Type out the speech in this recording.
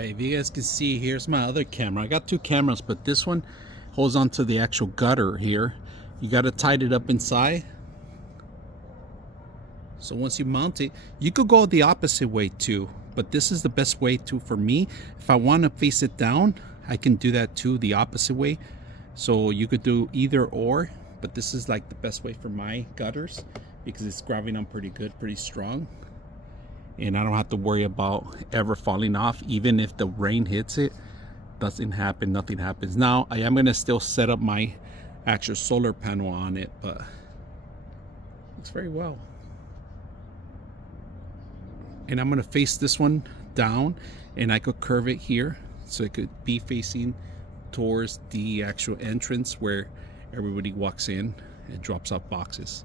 Hey, if you guys can see, here's my other camera. I got two cameras, but this one holds onto the actual gutter here. You got to tighten it up inside. So once you mount it, you could go the opposite way too, but this is the best way too for me. If I want to face it down, I can do that too, the opposite way. So you could do either or, but this is like the best way for my gutters because it's grabbing on pretty good, pretty strong. And I don't have to worry about ever falling off. Even if the rain hits it, doesn't happen, nothing happens. Now I am gonna still set up my actual solar panel on it, but it's very well. And I'm gonna face this one down, and I could curve it here so it could be facing towards the actual entrance where everybody walks in and drops off boxes.